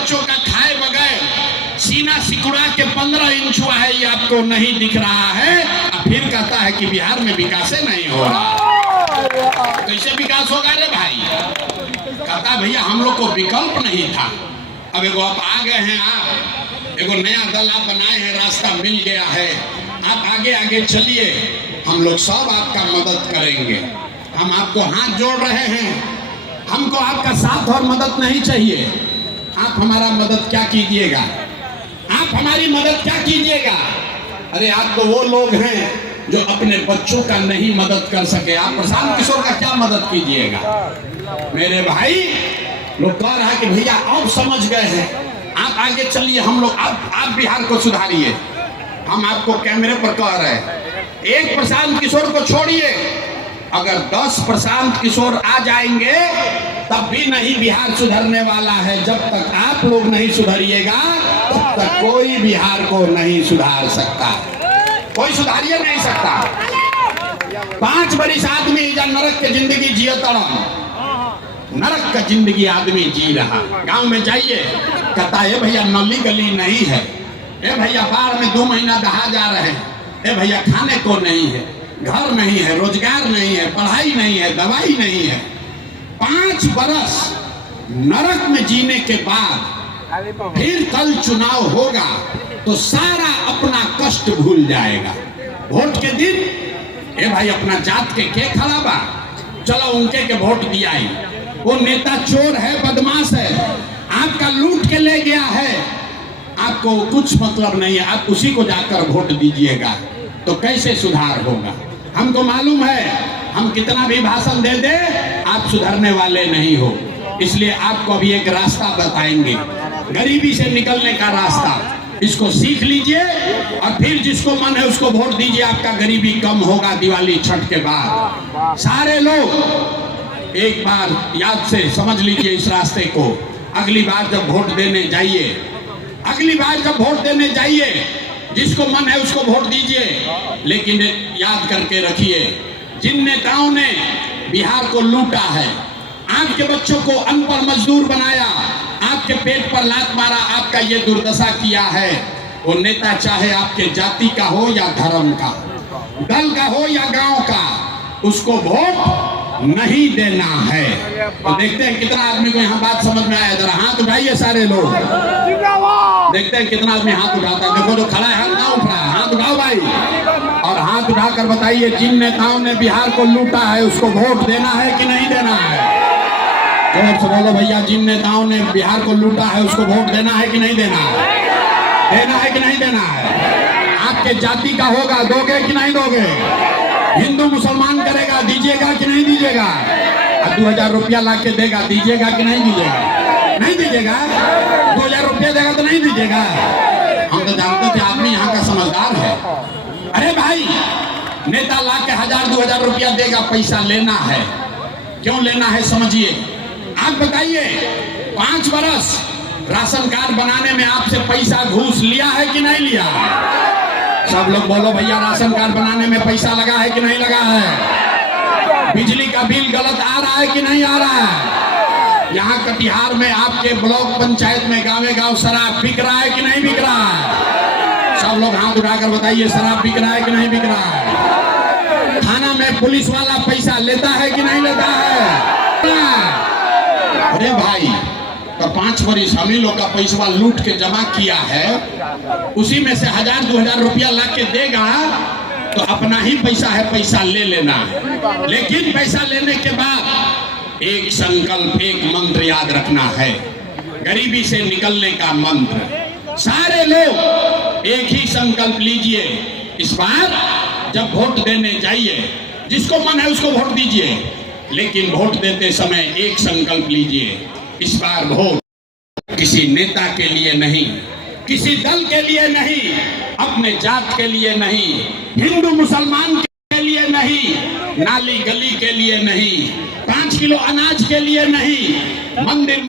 बच्चों का खाए बगैर सीना सिकुड़ा के 15 इंच हुआ है, ये आपको नहीं दिख रहा है। फिर कहता है कि बिहार में विकास नहीं हो रहा। कैसे विकास होगा रे भाई? कहता भैया हम लोग को विकल्प नहीं था। अब एगो आप आ गए हैं, आप एगो नया दल आप बनाए हैं, रास्ता मिल गया है, आप आगे आगे चलिए, हम लोग सब आपका मदद करेंगे। हम आपको हाथ जोड़ रहे हैं, हमको आपका साथ और मदद नहीं चाहिए। आप हमारा मदद क्या कीजिएगा? आप हमारी मदद क्या कीजिएगा? अरे आप तो वो लोग हैं जो अपने बच्चों का नहीं मदद कर सके, आप प्रशांत किशोर का क्या मदद कीजिएगा? मेरे भाई लोग कह रहा है कि भैया आप समझ गए हैं, आप आगे चलिए, हम लोग आप बिहार को सुधारिए। हम आपको कैमरे पर कह रहे हैं, एक प्रशांत किशोर को छोड़िए, अगर 10 प्रशांत किशोर आ जाएंगे तब भी नहीं बिहार सुधरने वाला है। जब तक आप लोग नहीं सुधरिएगा तब तक कोई बिहार को नहीं सुधार सकता, कोई सुधारिए नहीं सकता। 5 बरिस आदमी जा नरक के जिंदगी जियो तड़म, नरक का जिंदगी आदमी जी रहा। गांव में जाइए, कहता है भैया नली गली नहीं है, ए भैया बाढ़ में 2 महीना दहा जा रहे हैं, ए भैया खाने को नहीं है, घर नहीं है, रोजगार नहीं है, पढ़ाई नहीं है, दवाई नहीं है। 5 बरस नरक में जीने के बाद फिर कल चुनाव होगा तो सारा अपना कष्ट भूल जाएगा। वोट के दिन ए भाई अपना जात के खड़ा बा, चलो उनके के वोट दिया। वो नेता चोर है, बदमाश है, आपका लूट के ले गया है, आपको कुछ मतलब नहीं है, आप उसी को जाकर वोट दीजिएगा। तो कैसे सुधार होगा? हमको मालूम है, हम कितना भी भाषण दे दे आप सुधरने वाले नहीं हो। इसलिए आपको अभी एक रास्ता बताएंगे, गरीबी से निकलने का रास्ता। इसको सीख लीजिए और फिर जिसको मन है उसको वोट दीजिए, आपका गरीबी कम होगा दिवाली छठ के बाद। सारे लोग एक बार याद से समझ लीजिए इस रास्ते को। अगली बार जब वोट देने जाइए, अगली बार जब वोट देने जाइए, जिसको मन है उसको वोट दीजिए, लेकिन याद करके रखिए, जिन नेताओं ने बिहार को लूटा है, आपके बच्चों को अनपढ़ मजदूर बनाया, आपके पेट पर लात मारा, आपका ये दुर्दशा किया है, वो नेता चाहे आपके जाति का हो या धर्म का, दल का हो या गांव का, उसको वोट नहीं देना है। तो देखते हैं कितना आदमी को यहाँ बात समझ में आया। जरा हाथ उठाइए सारे लोग, देखते हैं कितना आदमी हाथ उठाता है। देखो जो खड़ा है हाथ ना उठ रहा है, हाथ उठाओ भाई, और हाथ उठाकर बताइए जिन नेताओं ने बिहार को लूटा है उसको वोट देना है कि नहीं देना है? जोर से बोलो भैया, जिन नेताओं ने बिहार को लूटा है उसको वोट देना है कि नहीं देना है? देना है कि नहीं देना है? आपके जाति का होगा, दोगे कि नहीं दोगे? हिंदू मुसलमान करेगा, दीजिएगा कि नहीं दीजिएगा? 2000 रुपया ला के देगा, दीजिएगा कि नहीं दीजिएगा? नहीं दीजिएगा? 2000 रुपया देगा तो नहीं दीजिएगा? हम तो जानते थे आदमी यहाँ का समझदार है। अरे भाई, नेता ला के 1000-2000 रुपया देगा, पैसा लेना है, क्यों लेना है समझिए। आप बताइए, 5 बरस राशन कार्ड बनाने में आपसे पैसा घूस लिया है कि नहीं लिया? सब लोग बोलो भैया, राशन कार्ड बनाने में पैसा लगा है कि नहीं लगा है? बिजली का बिल गलत आ रहा है कि नहीं आ रहा है? यहाँ कटिहार में आपके ब्लॉक पंचायत में गाँव गाँव शराब बिक रहा है कि नहीं बिक रहा है? सब लोग हाथ उठाकर बताइए, शराब बिक रहा है कि नहीं बिक रहा है? थाना में पुलिस वाला पैसा लेता है कि नहीं लेता है? अरे भाई, तो 5 बरिस हम ही लोग का पैसा लूट के जमा किया है, उसी में से 1000-2000 रुपया ला के देगा तो अपना ही पैसा है, पैसा ले लेना है। लेकिन पैसा लेने के बाद एक संकल्प, एक मंत्र याद रखना है, गरीबी से निकलने का मंत्र। सारे लोग एक ही संकल्प लीजिए, इस बार जब वोट देने जाइए, जिसको मन है उसको वोट दीजिए, लेकिन वोट देते समय एक संकल्प लीजिए, इस बार वोट किसी नेता के लिए नहीं, किसी दल के लिए नहीं, अपने जात के लिए नहीं, हिंदू मुसलमान के लिए नहीं, नाली गली के लिए नहीं, 5 किलो अनाज के लिए नहीं, मंदिर